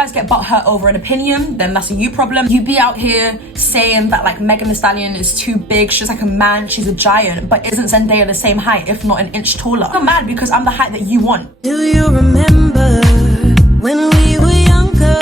guys get butthurt over an opinion, then that's a you problem. You be out here saying that like Megan Thee Stallion is too big, she's like a man, she's a giant, but isn't Zendaya the same height, if not an inch taller? I'm mad because I'm the height that you want. Do you remember when we were younger?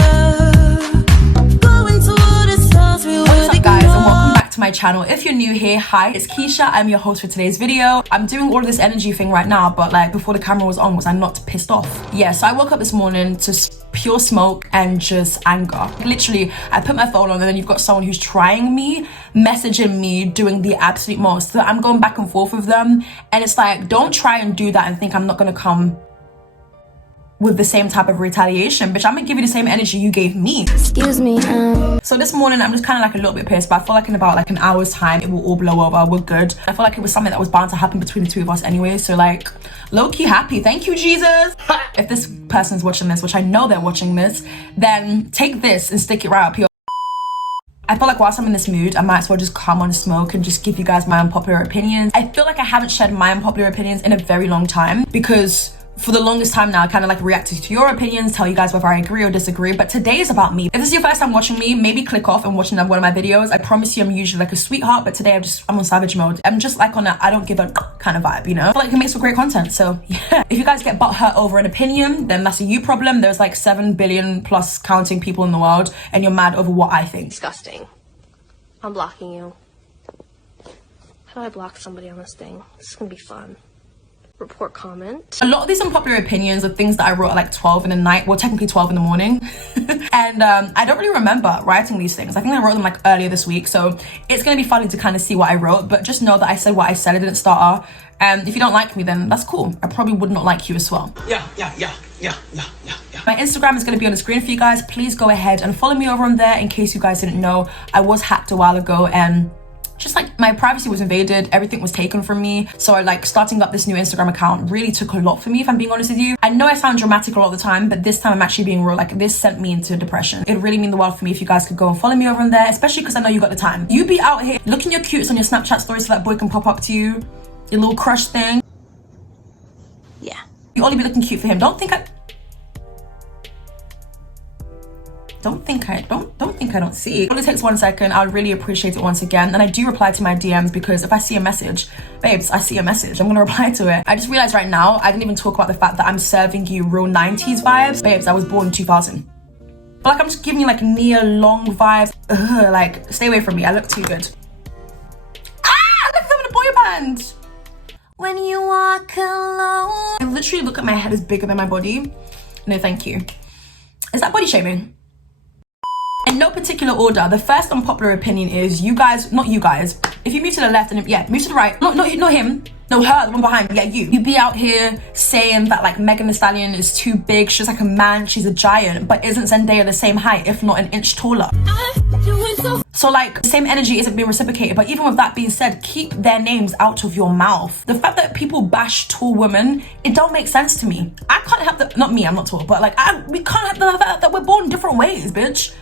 Going toward the stars, we were. What's up guys, and welcome back to my channel. If you're new here, hi, it's Keisha. I'm your host for today's video. I'm doing all of this energy thing right now, but like before the camera was on, was I not pissed off? Yeah, so I woke up this morning to pure smoke and just anger. Literally, I put my phone on and then you've got someone who's trying me, messaging me, doing the absolute most. So I'm going back and forth with them, and it's like, don't try and do that and think I'm not gonna come with the same type of retaliation. Bitch, I'm gonna give you the same energy you gave me. Excuse me. So this morning I'm just kind of like a little bit pissed, but I feel like in about like an hour's time it will all blow over. We're good. I feel like it was something that was bound to happen between the two of us anyway, so like low-key happy. Thank you, Jesus. If this person's watching this, which I know they're watching this, then take this and stick it right up here. I feel like whilst I'm in this mood, I might as well just come on smoke and just give you guys my unpopular opinions. I feel like I haven't shared my unpopular opinions in a very long time because for the longest time now, I kind of like reacted to your opinions, tell you guys whether I agree or disagree, but today is about me. If this is your first time watching me, maybe click off and watch another one of my videos. I promise you I'm usually like a sweetheart, but today I'm on savage mode. I'm just like on a I don't give a kind of vibe, you know? I feel like it makes for great content, so yeah. If you guys get butthurt over an opinion, then that's a you problem. There's like 7 billion plus counting people in the world, and you're mad over what I think. Disgusting. I'm blocking you. How do I block somebody on this thing? This is gonna be fun. Report comment. A lot of these unpopular opinions are things that I wrote at like 12 in the night, well technically 12 in the morning. And I don't really remember writing these things. I think I wrote them like earlier this week, so it's gonna be funny to kind of see what I wrote, but just know that I said what I said, I didn't stutter. And if you don't like me, then that's cool. I probably would not like you as well. Yeah. My Instagram is going to be on the screen for you guys. Please go ahead and follow me over on there. In case you guys didn't know, I was hacked a while ago and just like my privacy was invaded, everything was taken from me. So I like starting up this new Instagram account really took a lot for me, if I'm being honest with you. I know I sound dramatic a lot of the time, but this time I'm actually being real. Like this sent me into depression. It'd really mean the world for me if you guys could go and follow me over on there, especially because I know you got the time. You be out here looking your cutes on your Snapchat stories so that boy can pop up to you, your little crush thing. Yeah. You only be looking cute for him. Don't think I don't see it. It only takes 1 second. I would really appreciate it once again. And I do reply to my DMs because if I see a message, babes, I see a message, I'm gonna reply to it. I just realized right now, I didn't even talk about the fact that I'm serving you real 90s vibes. Babes, I was born in 2000. But like I'm just giving you like Nia Long vibes. Ugh, like stay away from me, I look too good. Ah, look at them in a boy band. When you walk alone. I literally look at my head as bigger than my body. No, thank you. Is that body shaming? In no particular order, the first unpopular opinion is you guys, not you guys. If you move to the left and yeah, move to the right. Not him. No, her, the one behind. Yeah, you. You be out here saying that like Megan Thee Stallion is too big, she's like a man, she's a giant, but isn't Zendaya the same height, if not an inch taller? So like the same energy isn't being reciprocated. But even with that being said, keep their names out of your mouth. The fact that people bash tall women, it don't make sense to me. I can't have the, not me, I'm not tall, but like we can't have the fact that we're born different ways, bitch.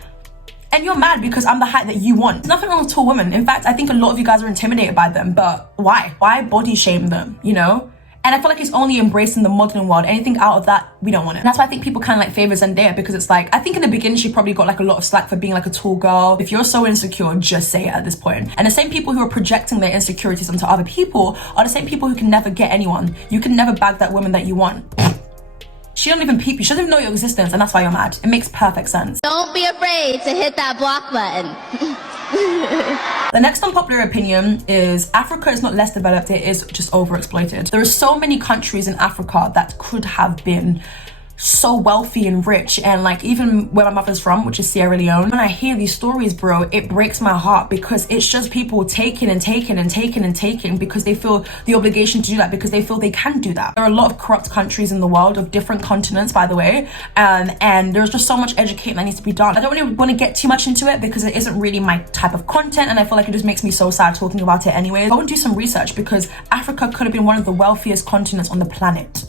And you're mad because I'm the height that you want. There's nothing wrong with tall women. In fact, I think a lot of you guys are intimidated by them, but why? Why body shame them, you know? And I feel like it's only embracing the modern world. Anything out of that, we don't want it. And that's why I think people kind of like favor Zendaya, because it's like, I think in the beginning, she probably got like a lot of slack for being like a tall girl. If you're so insecure, just say it at this point. And the same people who are projecting their insecurities onto other people are the same people who can never get anyone. You can never bag that woman that you want. She don't even peep you. She doesn't even know your existence, and that's why you're mad. It makes perfect sense. Don't be afraid to hit that block button. The next unpopular opinion is Africa is not less developed, it is just overexploited. There are so many countries in Africa that could have been so wealthy and rich, and like even where my mother's from, which is Sierra Leone, when I hear these stories, bro, it breaks my heart because it's just people taking and taking and taking and taking because they feel the obligation to do that, because they feel they can do that. There are a lot of corrupt countries in the world, of different continents, by the way, and there's just so much educating that needs to be done. I don't really want to get too much into it because it isn't really my type of content, and I feel like it just makes me so sad talking about it anyway. Go and do some research because Africa could have been one of the wealthiest continents on the planet.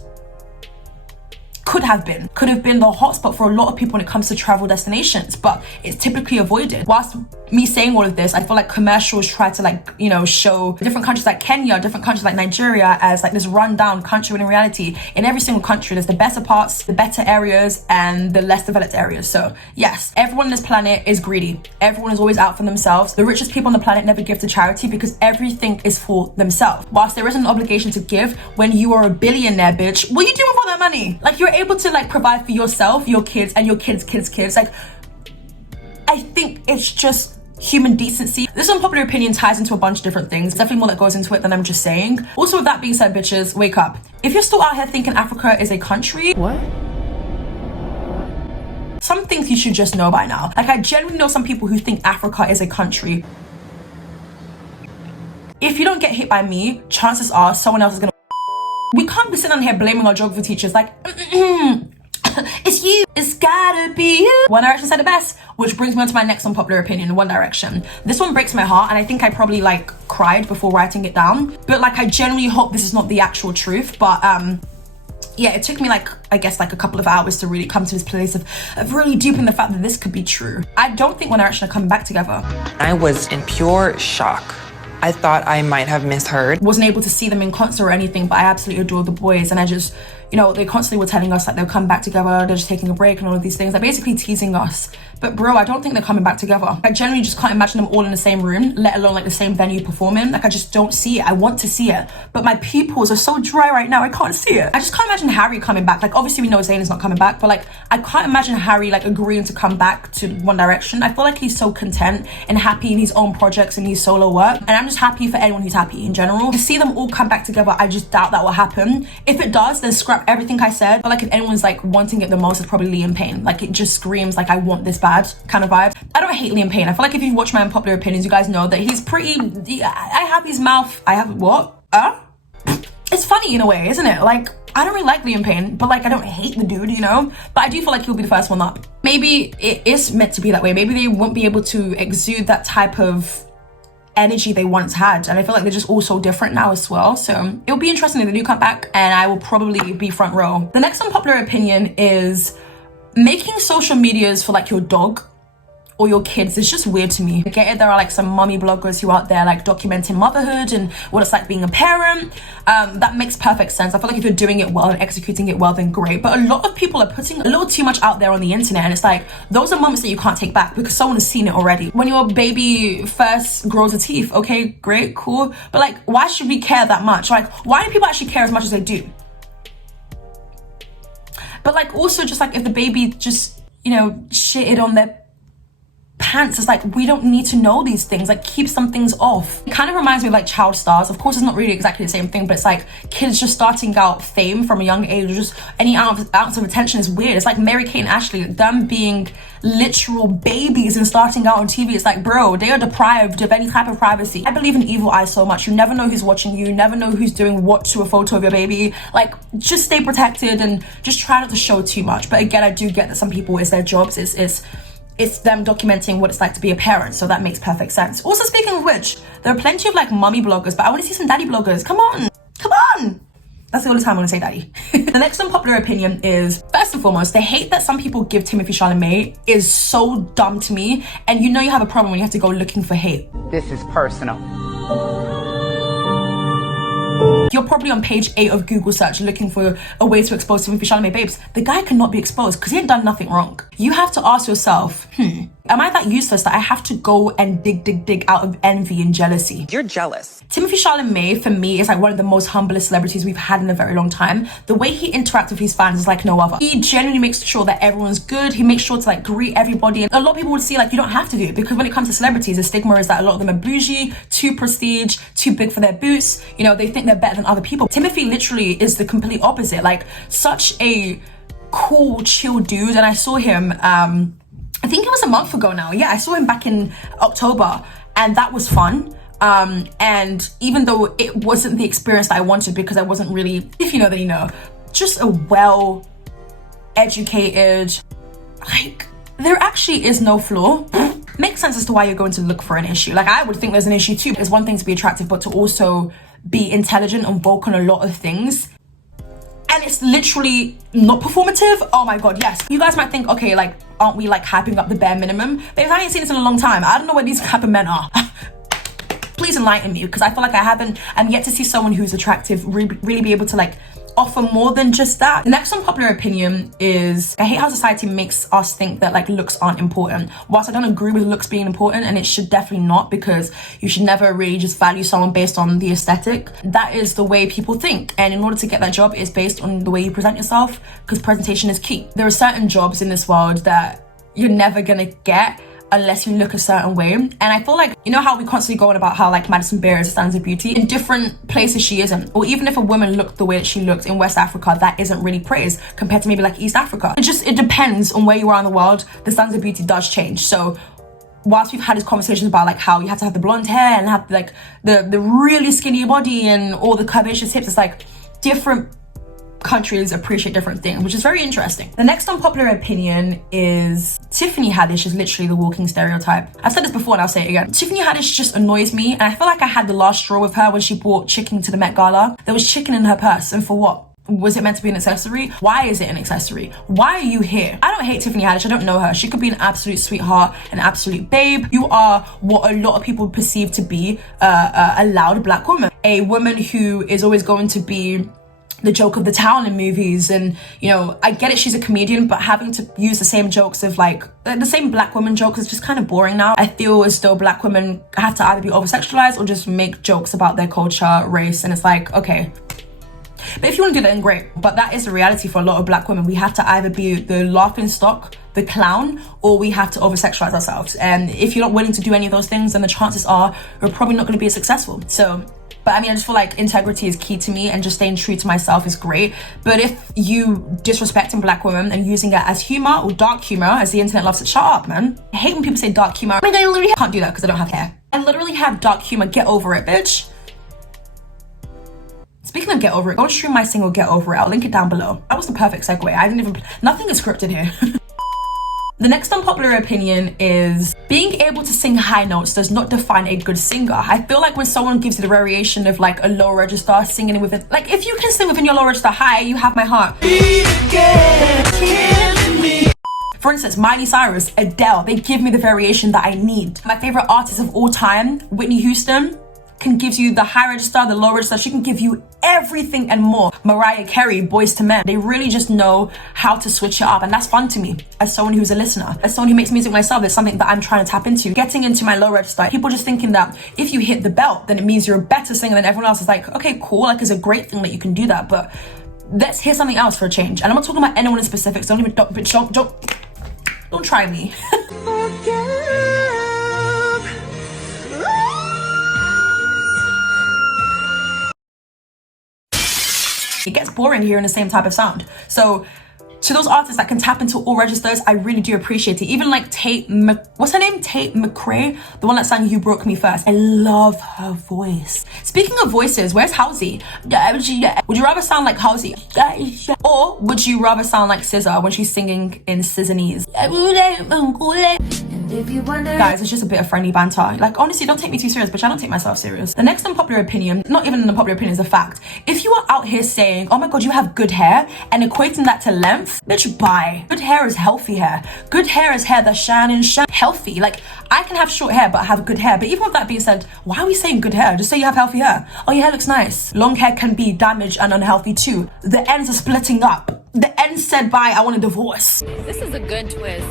could have been the hotspot for a lot of people when it comes to travel destinations, but it's typically avoided. Whilst me saying all of this, I feel like commercials try to like, you know, show different countries like Kenya, different countries like Nigeria as like this rundown country, when in reality, in every single country, there's the better parts, the better areas, and the less developed areas. So yes, everyone on this planet is greedy. Everyone is always out for themselves. The richest people on the planet never give to charity because everything is for themselves. Whilst there is an obligation to give, when you are a billionaire, bitch, what are you doing with all that money? Like, you're able to like provide for yourself, your kids, and your kids' kids. Like, I think it's just human decency. This unpopular opinion ties into a bunch of different things. Definitely more that goes into it than I'm just saying. Also, with that being said, bitches, wake up. If you're still out here thinking Africa is a country, What? some things you should just know by now. Like, I genuinely know some people who think Africa is a country. If you don't get hit by me, chances are someone else is gonna. We can't be sitting on here blaming our geography teachers like, it's you, it's gotta be you. One Direction said it best, which brings me on to my next unpopular opinion, One Direction. This one breaks my heart, and I think I probably like cried before writing it down. But like, I genuinely hope this is not the actual truth. But yeah, it took me like, I guess like a couple of hours to really come to this place of really deep in the fact that this could be true. I don't think One Direction are coming back together. I was in pure shock. I thought I might have misheard. Wasn't able to see them in concert or anything, but I absolutely adore the boys, and I just, you know, they constantly were telling us like they'll come back together, they're just taking a break and all of these things. They're basically teasing us. But bro, I don't think they're coming back together. I generally just can't imagine them all in the same room, let alone like the same venue performing. Like, I just don't see it. I want to see it, but my pupils are so dry right now, I can't see it. I just can't imagine Harry coming back. Like, obviously we know Zayn is not coming back, but like, I can't imagine Harry like agreeing to come back to One Direction. I feel like he's so content and happy in his own projects and his solo work, and I'm just happy for anyone who's happy in general. To see them all come back together, I just doubt that will happen. If it does, then scrap everything I said. But like, if anyone's like wanting it the most, it's probably Liam Payne. Like, it just screams like, I want this bad kind of vibe. I don't hate Liam Payne. I feel like if you've watched my unpopular opinions, you guys know that he's pretty, I have his mouth, I have what? It's funny in a way, isn't it? Like, I don't really like Liam Payne, but like, I don't hate the dude, you know? But I do feel like he'll be the first one up. Maybe it is meant to be that way. Maybe they won't be able to exude that type of energy they once had, and I feel like they're just all so different now as well. So it'll be interesting if they do come back, and I will probably be front row. The next unpopular opinion is making social medias for like your dog or your kids is just weird to me. I get it, there are like some mummy bloggers who are out there like documenting motherhood and what it's like being a parent. That makes perfect sense. I feel like if you're doing it well and executing it well, then great. But a lot of people are putting a little too much out there on the internet, and it's like, those are moments that you can't take back because someone has seen it already. When your baby first grows a teeth, okay, great, cool. But like, why should we care that much? Like, why do people actually care as much as they do? But like, also just like, if the baby just, you know, shitted on their pants, it's like, we don't need to know these things. Like, keep some things off. It kind of reminds me of like child stars. Of course, it's not really exactly the same thing, but it's like kids just starting out fame from a young age, just any ounce of attention is weird. It's like Mary-Kate and Ashley, them being literal babies and starting out on TV. It's like, bro, they are deprived of any type of privacy. I believe in evil eye so much. You never know who's watching you. You never know who's doing what to a photo of your baby. Like, just stay protected and just try not to show too much. But again, I do get that some people, it's their jobs, it's them documenting what it's like to be a parent, so that makes perfect sense. Also, speaking of which, there are plenty of like mummy bloggers, but I want to see some daddy bloggers. Come on. That's the only time I want to say daddy. The next unpopular opinion is, first and foremost, the hate that some people give Timothée Chalamet is so dumb to me, and you know you have a problem when you have to go looking for hate. This is personal. You're probably on page 8 of Google search looking for a way to expose Timothée Chalamet. Babes, the guy cannot be exposed because he ain't done nothing wrong. You have to ask yourself, am I that useless that I have to go and dig out of envy and jealousy? You're jealous. Timothée Chalamet, for me, is like one of the most humblest celebrities we've had in a very long time. The way he interacts with his fans is like no other. He genuinely makes sure that everyone's good. He makes sure to like greet everybody. And a lot of people would see like, you don't have to do it, because when it comes to celebrities, the stigma is that a lot of them are bougie, too prestige, too big for their boots. You know, they think they're better than other people. Timothée literally is the complete opposite. Like, such a cool, chill dude. And I saw him, I think it was a month ago now. Yeah, I saw him back in October, and that was fun. And even though it wasn't the experience that I wanted, because I wasn't really, if you know then you know, just a well educated, like, there actually is no flaw. Makes sense as to why you're going to look for an issue. Like, I would think there's an issue too. It's one thing to be attractive, but to also be intelligent and vocal on a lot of things. and it's literally not performative. Oh my god, yes. You guys might think, okay, like, aren't we like hyping up the bare minimum? Babes, I ain't seen this in a long time. I don't know what these type of men are. Please enlighten me, because I feel like I'm yet to see someone who's attractive really be able to like offer more than just that. The next unpopular opinion is I hate how society makes us think that like looks aren't important. Whilst I don't agree with looks being important, and it should definitely not, because you should never really just value someone based on the aesthetic. That is the way people think, and in order to get that job, it's based on the way you present yourself, because presentation is key. There are certain jobs in this world that you're never gonna get unless you look a certain way. And I feel like, you know how we constantly go on about how like Madison Beer is a standard of beauty? In different places she isn't. Or even if a woman looked the way that she looked in West Africa, that isn't really praised compared to maybe like East Africa. It depends on where you are in the world. The standard of beauty does change. So whilst we've had these conversations about like how you have to have the blonde hair and have like the really skinny body and all the curvaceous hips, it's like different countries appreciate different things, which is very interesting. The next unpopular opinion is Tiffany Haddish is literally the walking stereotype. I've said this before and I'll say it again. Tiffany Haddish just annoys me, and I feel like I had the last straw with her when she brought chicken to the Met Gala. There was chicken in her purse, and for what? Was it meant to be an accessory? Why is it an accessory? Why are you here? I don't hate Tiffany Haddish. I don't know her. She could be an absolute sweetheart, an absolute babe. You are what a lot of people perceive to be a loud black woman. A woman who is always going to be the joke of the town in movies. And, you know, I get it, she's a comedian, but having to use the same jokes of like the same black woman jokes is just kind of boring now. I feel as though black women have to either be over-sexualized or just make jokes about their culture, race, and it's like, okay. But if you want to do that, then great. But that is the reality for a lot of black women. We have to either be the laughing stock, the clown, or we have to over-sexualize ourselves. And if you're not willing to do any of those things, then the chances are you're probably not going to be as successful. So, but I mean, I just feel like integrity is key to me, and just staying true to myself is great. But if you disrespecting black women and using it as humor or dark humor, as the internet loves it, shut up, man. I hate when people say dark humor. I mean, I literally can't do that because I don't have hair. I literally have dark humor. Get over it, bitch. Speaking of get over it, go stream my single Get Over It. I'll link it down below. That was the perfect segue. Nothing is scripted here. The next unpopular opinion is being able to sing high notes does not define a good singer. I feel like when someone gives you the variation of like a low register, singing it with it, like if you can sing within your low register high, you have my heart. For instance, Miley Cyrus, Adele, they give me the variation that I need. My favorite artist of all time, Whitney Houston, can give you the high register, the low register. She can give you everything and more. Mariah Carey, Boys to Men. They really just know how to switch it up, and that's fun to me. As someone who's a listener, as someone who makes music myself, it's something that I'm trying to tap into. Getting into my low register, people just thinking that if you hit the belt, then it means you're a better singer than everyone else. It's like, okay, cool, like it's a great thing that you can do that, but let's hear something else for a change. And I'm not talking about anyone in specifics. Don't try me. It gets boring hearing the same type of sound. So to those artists that can tap into all registers, I really do appreciate it. Even like what's her name? Tate McRae, the one that sang You Broke Me First. I love her voice. Speaking of voices, where's Halsey? Would you rather sound like Halsey? Or would you rather sound like SZA when she's singing in SZAnese? Guys, it's just a bit of friendly banter. Like, honestly, don't take me too serious, but I don't take myself serious. The next unpopular opinion, not even an unpopular opinion, is a fact. If you are out here saying, oh my god, you have good hair, and equating that to length, bitch, bye. Good hair is healthy hair. Good hair is hair that's shine healthy. Like, I can have short hair, but have good hair. But even with that being said, why are we saying good hair? Just say you have healthy hair. Oh, your hair looks nice. Long hair can be damaged and unhealthy too. The ends are splitting up. The end said, bye, I want a divorce. This is a good twist.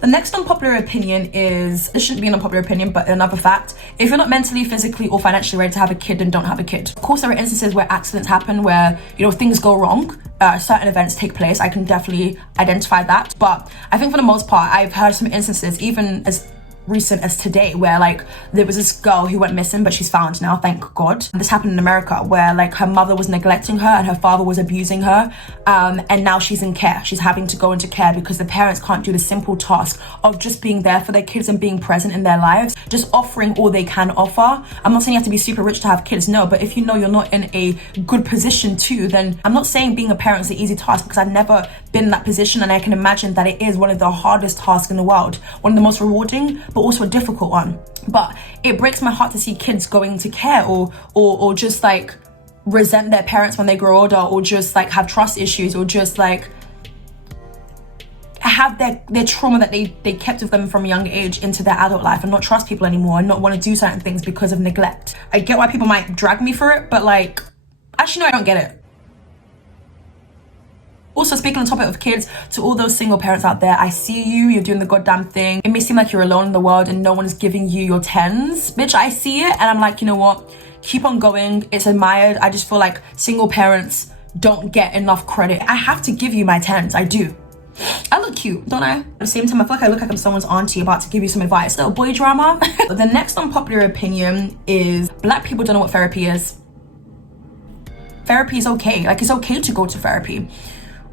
The next unpopular opinion is, this shouldn't be an unpopular opinion, but another fact. If you're not mentally, physically, or financially ready to have a kid, then don't have a kid. Of course, there are instances where accidents happen, where, you know, things go wrong. Certain events take place. I can definitely identify that. But I think for the most part, I've heard some instances, even as recent as today, where like there was this girl who went missing, but she's found now, thank god. This happened in America, where like her mother was neglecting her and her father was abusing her, and now she's in care. She's having to go into care because the parents can't do the simple task of just being there for their kids and being present in their lives, just offering all they can offer. I'm not saying you have to be super rich to have kids, no, but if you know you're not in a good position too, then I'm not saying being a parent is an easy task, because I've never been in that position, and I can imagine that it is one of the hardest tasks in the world, one of the most rewarding, but also a difficult one. But it breaks my heart to see kids going to care or just like resent their parents when they grow older, or just like have trust issues, or just like have their trauma that they kept with them from a young age into their adult life, and not trust people anymore, and not want to do certain things because of neglect. I get why people might drag me for it, but like, actually no, I don't get it. Also, speaking on the topic of kids, to all those single parents out there, I see you, you're doing the goddamn thing. It may seem like you're alone in the world and no one is giving you your tens. Bitch, I see it and I'm like, you know what? Keep on going. It's admired. I just feel like single parents don't get enough credit. I have to give you my tens. I do. I look cute, don't I? At the same time, I feel like I look like I'm someone's auntie about to give you some advice. Little boy drama. The next unpopular opinion is Black people don't know what therapy is. Therapy is okay. Like, it's okay to go to therapy.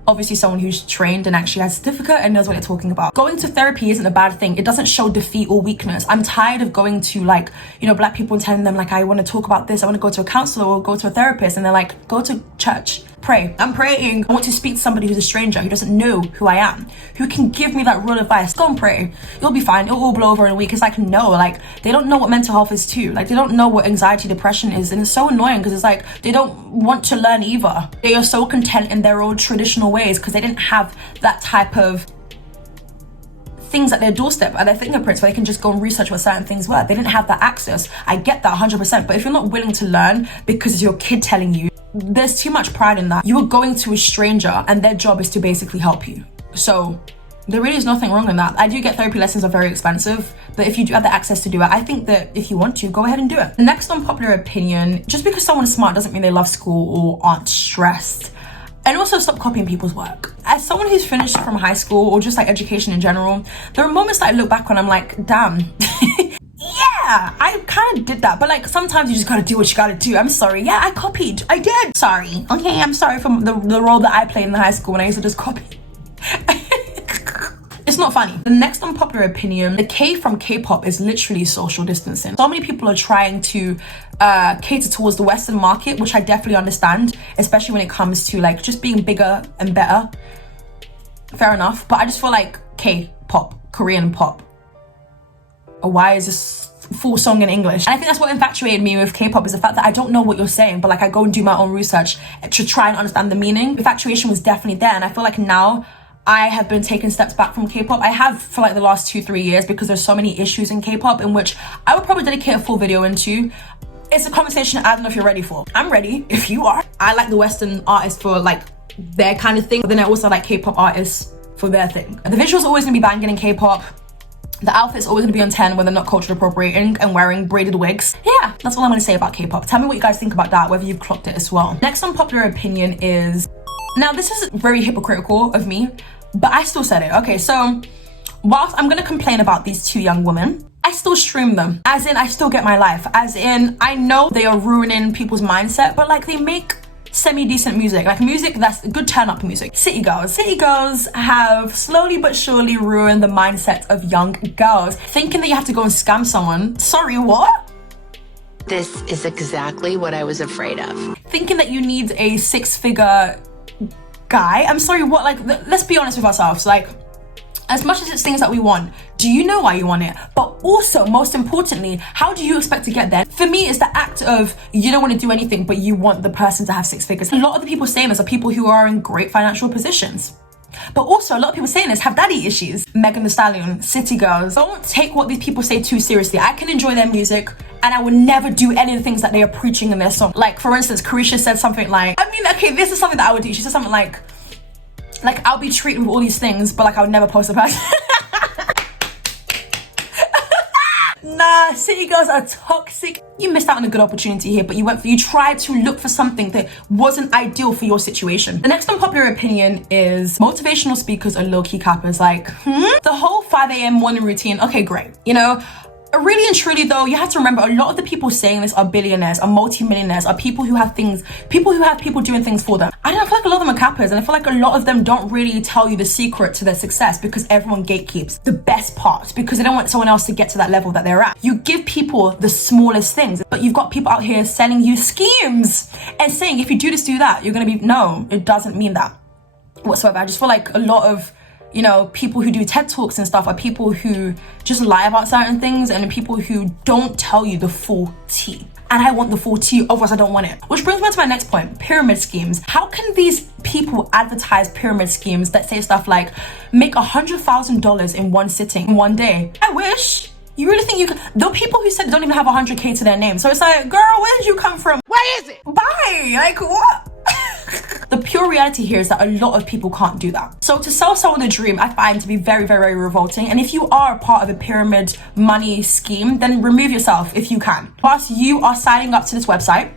Obviously, someone who's trained and actually has a certificate and knows what they're talking about. Going to therapy isn't a bad thing. It doesn't show defeat or weakness. I'm tired of going to, like, you know, Black people and telling them, like, I want to talk about this. I want to go to a counselor or go to a therapist. And they're like, go to church. Pray. I'm praying. I want to speak to somebody who's a stranger, who doesn't know who I am, who can give me that real advice. Go and pray. You'll be fine. It'll all blow over in a week. It's like, no, like, they don't know what mental health is too. Like, they don't know what anxiety, depression is. And it's so annoying because it's like, they don't want to learn either. They are so content in their old traditional ways because they didn't have that type of things at their doorstep, at their fingerprints, where they can just go and research what certain things were. They didn't have that access. I get that 100%. But if you're not willing to learn because it's your kid telling you, there's too much pride in that. You are going to a stranger and their job is to basically help you. So there really is nothing wrong in that. I do get therapy lessons are very expensive, but if you do have the access to do it, I think that if you want to, go ahead and do it. The next unpopular opinion, just because someone is smart doesn't mean they love school or aren't stressed. And also, stop copying people's work. As someone who's finished from high school or just like education in general, there are moments that I look back on, I'm like, damn. Yeah, I kind of did that, but like sometimes you just gotta do what you gotta do. I'm sorry. Yeah, I copied. I did. Sorry. Okay, I'm sorry for the role that I played in high school when I used to just copy. It's not funny. The next unpopular opinion, the K from K-pop is literally social distancing. So many people are trying to cater towards the Western market, which I definitely understand, especially when it comes to like just being bigger and better. Fair enough, but I just feel like K-pop, Korean pop. Why is this full song in English? And I think that's what infatuated me with K-pop, is the fact that I don't know what you're saying, but like I go and do my own research to try and understand the meaning. Infatuation was definitely there, and I feel like now I have been taking steps back from K-pop. I have for like the last 2-3 years, because there's so many issues in K-pop in which I would probably dedicate a full video into. It's a conversation I don't know if you're ready for. I'm ready if you are. I like the Western artists for like their kind of thing, but then I also like K-pop artists for their thing. The visuals are always gonna be banging in K-pop. The outfit's always gonna be on 10 when they're not cultural appropriating and wearing braided wigs. Yeah, that's all I'm gonna say about K-pop. Tell me what you guys think about that, whether you've clocked it as well. Next unpopular opinion is, now this is very hypocritical of me, but I still said it. Okay, so whilst I'm gonna complain about these two young women, I still stream them. As in, I still get my life. As in, I know they are ruining people's mindset, but like they make semi-decent music, like music that's good turn-up music. City girls have slowly but surely ruined the mindset of young girls, thinking that you have to go and scam someone. Sorry, what? This is exactly what I was afraid of. Thinking that you need a 6-figure guy. I'm sorry, what? Like, let's be honest with ourselves. Like, as much as it's things that we want, do you know why you want it? But also, most importantly, how do you expect to get there? For me, it's the act of you don't want to do anything, but you want the person to have 6 figures. A lot of the people saying this are people who are in great financial positions. But also, a lot of people saying this have daddy issues. Megan Thee Stallion, City Girls. Don't take what these people say too seriously. I can enjoy their music, and I would never do any of the things that they are preaching in their song. Like, for instance, Carisha said something like, I mean, okay, this is something that I would do. She said something like I'll be treated with all these things, but like I would never post a person. Nah, City Girls are toxic. You missed out on a good opportunity here, but you tried to look for something that wasn't ideal for your situation. The next unpopular opinion is motivational speakers are low-key cappers. Like, the whole 5 a.m. morning routine, okay, great. You know, really and truly though, you have to remember a lot of the people saying this are billionaires, are multi-millionaires, are people who have people doing things for them. I feel like a lot of them are cappers, and I feel like a lot of them don't really tell you the secret to their success, because everyone gatekeeps the best parts because they don't want someone else to get to that level that they're at. You give people the smallest things, but you've got people out here selling you schemes and saying if you do this, do that, you're gonna be, no, it doesn't mean that whatsoever. I just feel like a lot of, you know, people who do TED Talks and stuff are people who just lie about certain things and people who don't tell you the full tea. and I want the full tea, otherwise I don't want it. Which brings me to my next point, pyramid schemes. How can these people advertise pyramid schemes that say stuff like, make $100,000 in one sitting, in one day? I wish. You really think you could? There are people who said they don't even have 100K to their name. So it's like, girl, where did you come from? Where is it? Bye. Like, what? The pure reality here is that a lot of people can't do that. So to sell someone a dream, I find to be very, very, very revolting. And if you are a part of a pyramid money scheme, then remove yourself if you can. Whilst you are signing up to this website,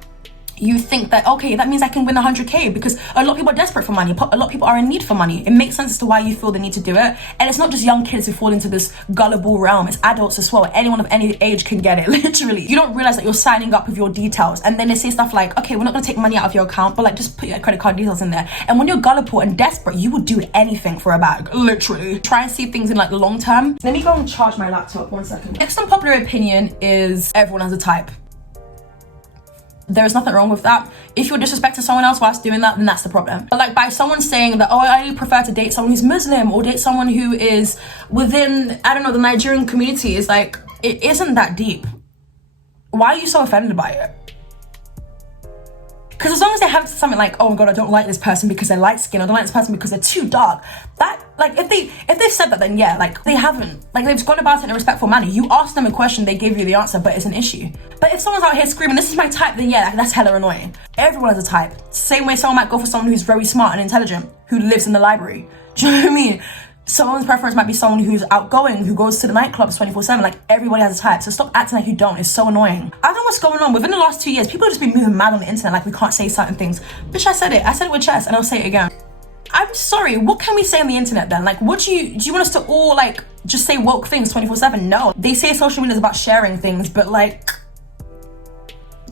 you think that, okay, that means I can win 100K, because a lot of people are desperate for money. A lot of people are in need for money. It makes sense as to why you feel the need to do it. And it's not just young kids who fall into this gullible realm. It's adults as well. Anyone of any age can get it, literally. You don't realize that you're signing up with your details. And then they say stuff like, okay, we're not gonna take money out of your account, but like just put your credit card details in there. And when you're gullible and desperate, you would do anything for a bag, literally. Try and see things in like the long term. Let me go and charge my laptop, 1 second. Next unpopular opinion is everyone has a type. There's nothing wrong with that. If you're disrespecting someone else whilst doing that, then that's the problem. But like by someone saying that, oh, I prefer to date someone who's Muslim or date someone who is within, I don't know, the Nigerian community, is like, it isn't that deep. Why are you so offended by it? Because as long as they have something like, oh my God, I don't like this person because they're light skinned, or I don't like this person because they're too dark. That, like, if they've said that, then yeah, like they haven't. Like they've gone about it in a respectful manner. You asked them a question, they gave you the answer, but it's an issue. But if someone's out here screaming, this is my type, then yeah, that's hella annoying. Everyone has a type. Same way someone might go for someone who's very smart and intelligent, who lives in the library. Do you know what I mean? Someone's preference might be someone who's outgoing, who goes to the nightclubs 24/7. Like everybody has a type, so stop acting like you don't. It's so annoying. I don't know what's going on. Within the last 2 years, people have just been moving mad on the internet like we can't say certain things. Bitch, I said it with chest, and I'll say it again. I'm sorry, what can we say on the internet then? Like, what do you want us to all like just say woke things 24/7? No. They say social media is about sharing things, but like,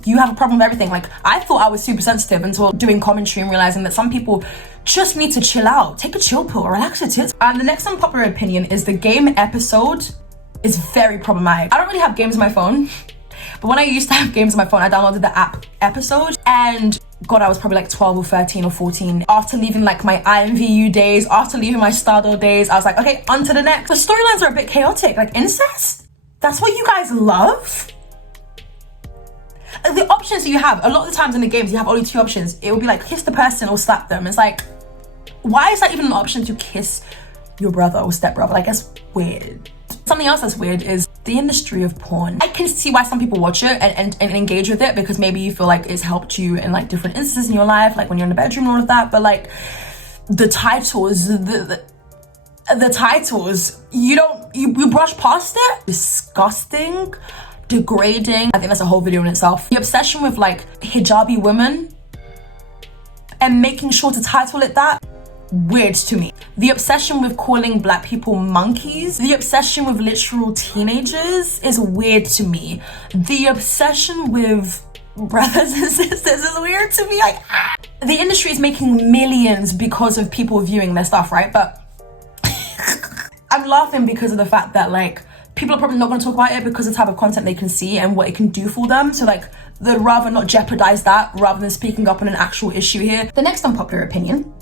you have a problem with everything. Like, I thought I was super sensitive until doing commentary and realizing that some people just need to chill out. Take a chill pill, relax your tits. And the next unpopular opinion is the game episode is very problematic. I don't really have games on my phone, but when I used to have games on my phone, I downloaded the app Episode, and God, I was probably like 12 or 13 or 14. After leaving like my IMVU days, after leaving my Stardoll days, I was like, okay, on to the next. The storylines are a bit chaotic, like incest? That's what you guys love? The options that you have, a lot of the times in the games, you have only 2 options. It will be like, kiss the person or slap them. It's like, why is that even an option to kiss your brother or stepbrother? Like, that's weird. Something else that's weird is the industry of porn. I can see why some people watch it and engage with it, because maybe you feel like it's helped you in like different instances in your life, like when you're in the bedroom and all of that. But like, the titles, the titles, you brush past it. Disgusting. Degrading. I think that's a whole video in itself. The obsession with like hijabi women and making sure to title it that, weird to me. The obsession with calling black people monkeys, the obsession with literal teenagers is weird to me. The obsession with brothers and sisters is weird to me. Like, the industry is making millions because of people viewing their stuff, right? But I'm laughing because of the fact that like, people are probably not going to talk about it because of the type of content they can see and what it can do for them. So like, they'd rather not jeopardize that rather than speaking up on an actual issue here. The next unpopular opinion.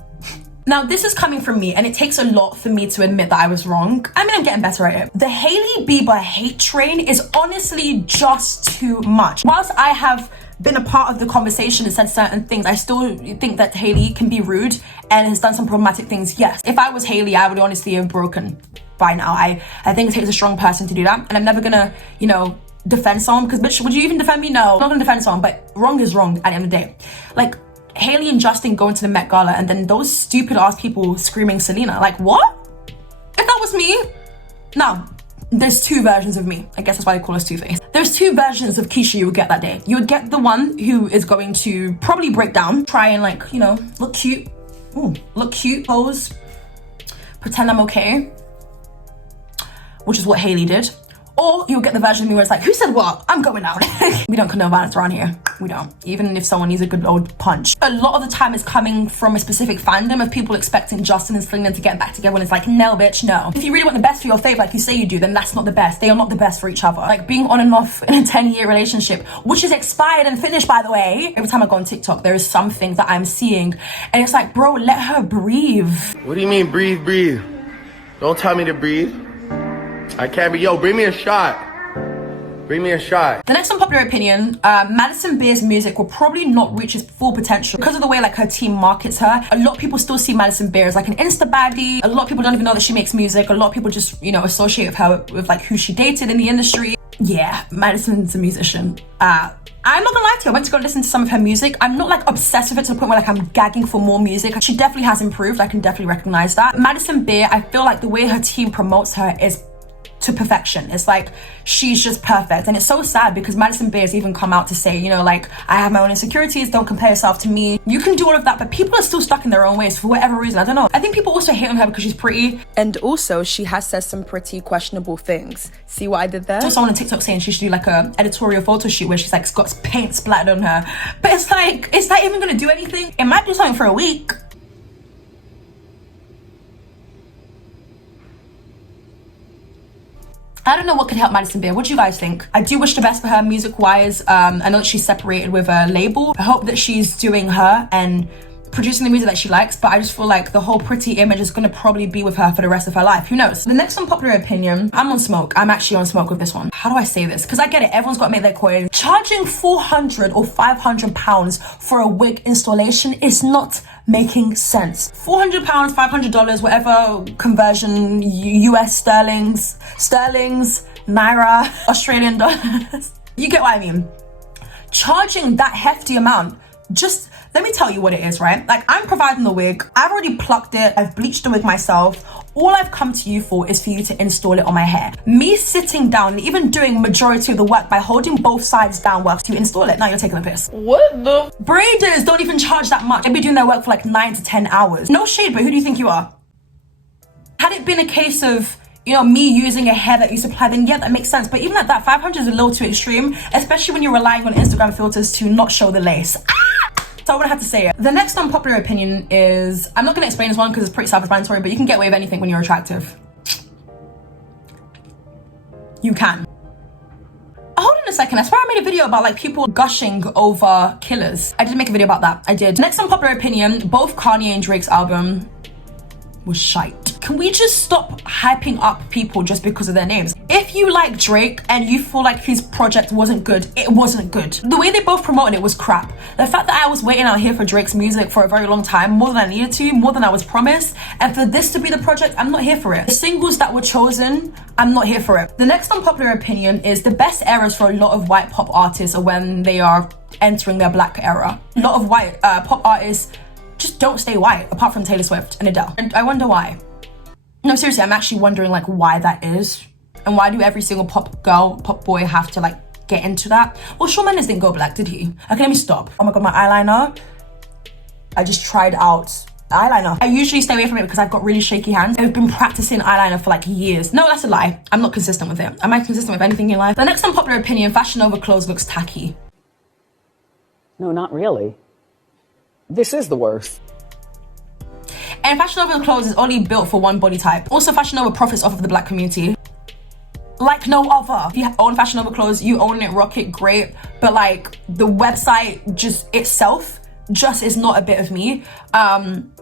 Now, this is coming from me, and it takes a lot for me to admit that I was wrong. I mean, I'm getting better at it. The Hailey Bieber hate train is honestly just too much. Whilst I have been a part of the conversation and said certain things, I still think that Hailey can be rude and has done some problematic things. Yes, if I was Hailey, I would honestly have broken by now. I think it takes a strong person to do that, and I'm never gonna, you know, defend someone, because bitch, would you even defend me? No, I'm not gonna defend someone, but wrong is wrong at the end of the day. Like, Hailey and Justin going to the Met Gala and then those stupid ass people screaming Selena. Like, what? If that was me, now, there's 2 versions of me. I guess that's why they call us Two-Face. There's 2 versions of Keisha you would get that day. You would get the one who is going to probably break down, try and like, you know, look cute. Ooh, look cute, pose, pretend I'm okay, which is what Hailey did. Or you'll get the version of me where it's like, who said what? I'm going out. We don't condone violence around here. We don't. Even if someone needs a good old punch. A lot of the time it's coming from a specific fandom of people expecting Justin and Selena to get back together when it's like, no, bitch, no. If you really want the best for your fave like you say you do, then that's not the best. They are not the best for each other. Like, being on and off in a 10-year relationship, which is expired and finished, by the way. Every time I go on TikTok, there is something that I'm seeing. And it's like, bro, let her breathe. What do you mean breathe? Don't tell me to breathe. I can't be, yo, bring me a shot. Bring me a shot. The next unpopular opinion, Madison Beer's music will probably not reach its full potential because of the way like her team markets her. A lot of people still see Madison Beer as like an Insta baddie. A lot of people don't even know that she makes music. A lot of people just, you know, associate her with like who she dated in the industry. Yeah, Madison's a musician. I'm not gonna lie to you, I went to go listen to some of her music. I'm not like obsessed with it to the point where like I'm gagging for more music. She definitely has improved, I can definitely recognize that. Madison Beer, I feel like the way her team promotes her is to perfection. It's like she's just perfect, and it's so sad because Madison Beer's even come out to say, you know, like, I have my own insecurities, don't compare yourself to me. You can do all of that, but people are still stuck in their own ways for whatever reason. I don't know. I think people also hate on her because she's pretty, and also she has said some pretty questionable things. See what I did there? I saw someone on TikTok saying she should do like a editorial photo shoot where she's like got paint splattered on her, but it's like, is that even gonna do anything? It might do something for a week. I don't know what could help Madison Beer. What do you guys think? I do wish the best for her music-wise. I know that she's separated with a label. I hope that she's doing her and producing the music that she likes, but I just feel like the whole pretty image is gonna probably be with her for the rest of her life. Who knows? The next unpopular opinion, I'm on smoke. I'm actually on smoke with this one. How do I say this? Because I get it, everyone's got to make their coin. Charging 400 or 500 pounds for a wig installation is not making sense. 400 pounds, $500, whatever conversion, US sterlings, naira, Australian dollars. You get what I mean? Charging that hefty amount, just let me tell you what it is, right? Like, I'm providing the wig, I've already plucked it, I've bleached the wig myself. All I've come to you for is for you to install it on my hair. Me sitting down and even doing majority of the work by holding both sides down whilst you install it, now you're taking the piss. What the? Braiders don't even charge that much. They'd be doing their work for like 9 to 10 hours. No shade, but who do you think you are? Had it been a case of, you know, me using a hair that you supply, then yeah, that makes sense. But even like that, 500 is a little too extreme, especially when you're relying on Instagram filters to not show the lace. So I would have to say it. The next unpopular opinion is, I'm not gonna explain this one because it's pretty self-explanatory, but you can get away with anything when you're attractive. You can. Hold on a second, I swear I made a video about like people gushing over killers. I did make a video about that, I did. Next unpopular opinion, both Kanye and Drake's album was shite. Can we just stop hyping up people just because of their names? If you like Drake and you feel like his project wasn't good, it wasn't good. The way they both promoted it was crap. The fact that I was waiting out here for Drake's music for a very long time, more than I needed to, more than I was promised, and for this to be the project, I'm not here for it. The singles that were chosen, I'm not here for it. The next unpopular opinion is the best eras for a lot of white pop artists are when they are entering their black era. A lot of white pop artists just don't stay white, apart from Taylor Swift and Adele. And I wonder why. No, seriously, I'm actually wondering like why that is. And why do every single pop girl, pop boy have to like get into that? Well, Shawn Mendes didn't go black, did he? Okay, let me stop. Oh my God, my eyeliner. I just tried out eyeliner. I usually stay away from it because I've got really shaky hands. I've been practicing eyeliner for like years. No, that's a lie. I'm not consistent with it. Am I consistent with anything in life? The next unpopular opinion, fashion over clothes looks tacky. No, not really. This is the worst. And fashion over clothes is only built for one body type. Also, fashion over profits off of the black community like no other. If you own fashion over clothes, you own it, rock it, great. But like the website just itself just is not a bit of me. And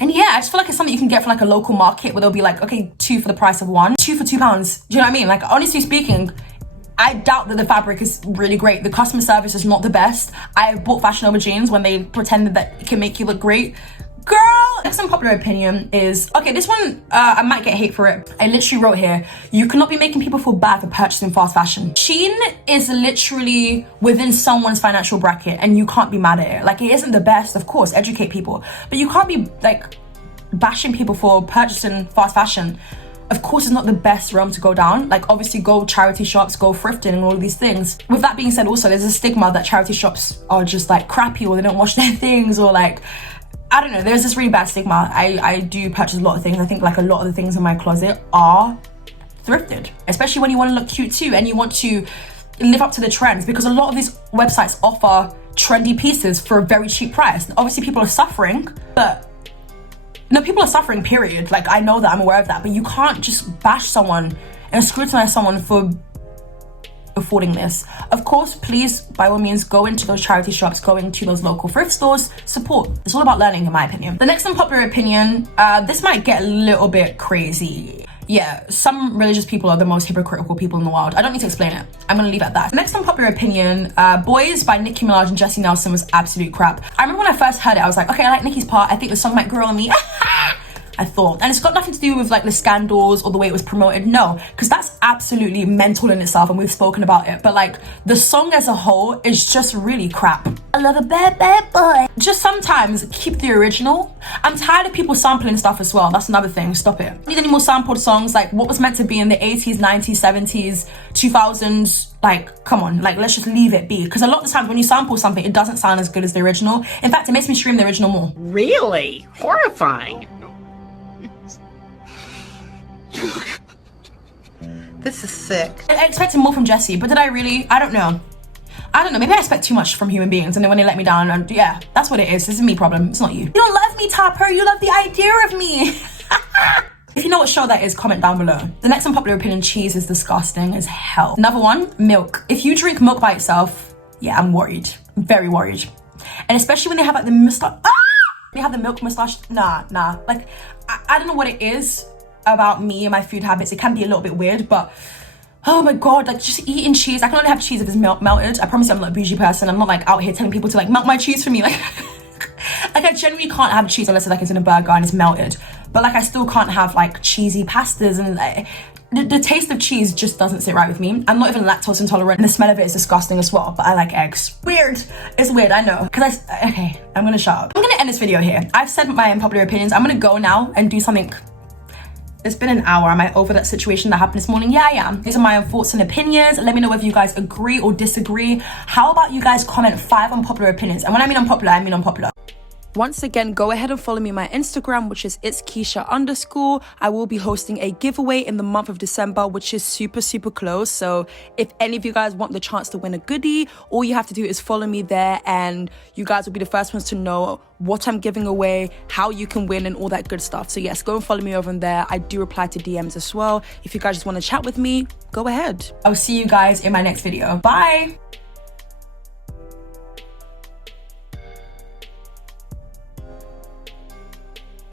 yeah, I just feel like it's something you can get from like a local market where they'll be like, okay, 2 for the price of 1, 2 for £2. Do you know what I mean? Like, honestly speaking, I doubt that the fabric is really great. The customer service is not the best. I bought fashion over jeans when they pretended that it can make you look great. Girl! Next unpopular opinion is, okay, this one, I might get hate for it. I literally wrote here, you cannot be making people feel bad for purchasing fast fashion. Shein is literally within someone's financial bracket and you can't be mad at it. Like, it isn't the best, of course, educate people. But you can't be like bashing people for purchasing fast fashion. Of course, it's not the best realm to go down. Like, obviously, go charity shops, go thrifting and all of these things. With that being said, also, there's a stigma that charity shops are just like crappy or they don't wash their things or like, I don't know, there's this really bad stigma. I do purchase a lot of things. I think like a lot of the things in my closet are thrifted, especially when you want to look cute too and you want to live up to the trends, because a lot of these websites offer trendy pieces for a very cheap price. Obviously, people are suffering, but no, people are suffering, period. Like, I know that, I'm aware of that, but you can't just bash someone and scrutinize someone for affording this. Of course, please, by all means, go into those charity shops, go into those local thrift stores, support. It's all about learning, in my opinion. The next unpopular opinion, this might get a little bit crazy. yeah, some religious people are the most hypocritical people in the world. I don't need to explain it. I'm gonna leave it at that. The next unpopular opinion, Boys by Nicki Minaj and Jessie Nelson was absolute crap. I remember when I first heard it, I was like, okay, I like Nicki's part. I think the song might grow on me. I thought. And it's got nothing to do with like the scandals or the way it was promoted. No, because that's absolutely mental in itself and we've spoken about it. But like the song as a whole is just really crap. I love a bad, bad boy. Just sometimes keep the original. I'm tired of people sampling stuff as well. That's another thing. Stop it. Need any more sampled songs? Like what was meant to be in the 80s, 90s, 70s, 2000s? Like, come on, like let's just leave it be. Because a lot of the times when you sample something, it doesn't sound as good as the original. In fact, it makes me stream the original more. Really? Horrifying. This is sick. I expected more from Jessie, but did I really? I don't know. Maybe I expect too much from human beings and then when they let me down, and yeah, that's what it is. This is me problem. It's not you. You don't love me, Topper. You love the idea of me. If you know what show that is, comment down below. The next unpopular opinion, cheese is disgusting as hell. Another one, milk. If you drink milk by itself, yeah, I'm worried. I'm very worried. And especially when they have like the mustache. They have the milk mustache. Nah. Like, I don't know what it is about me and my food habits. It can be a little bit weird, but oh my god, like just eating cheese. I can only have cheese if it's melted. I promise you I'm not a bougie person. I'm not like out here telling people to like melt my cheese for me. Like, like I generally can't have cheese unless it's in a burger and it's melted. But like I still can't have like cheesy pastas and like the taste of cheese just doesn't sit right with me. I'm not even lactose intolerant and the smell of it is disgusting as well, but I like eggs. Weird. It's weird, I know. Okay, I'm gonna shut up. I'm gonna end this video here. I've said my unpopular opinions. I'm gonna go now and do something. It's been an hour. Am I over that situation that happened this morning? Yeah, I am. These are my thoughts and opinions. Let me know whether you guys agree or disagree. How about you guys comment 5 unpopular opinions? And when I mean unpopular, I mean unpopular. Once again, go ahead and follow me on my Instagram, which is itskeisha_. I will be hosting a giveaway in the month of December, which is super close. So if any of you guys want the chance to win a goodie, all you have to do is follow me there and you guys will be the first ones to know what I'm giving away, how you can win and all that good stuff. So yes, go and follow me over in there. I do reply to DMs as well. If you guys just want to chat with me, go ahead. I'll see you guys in my next video. Bye.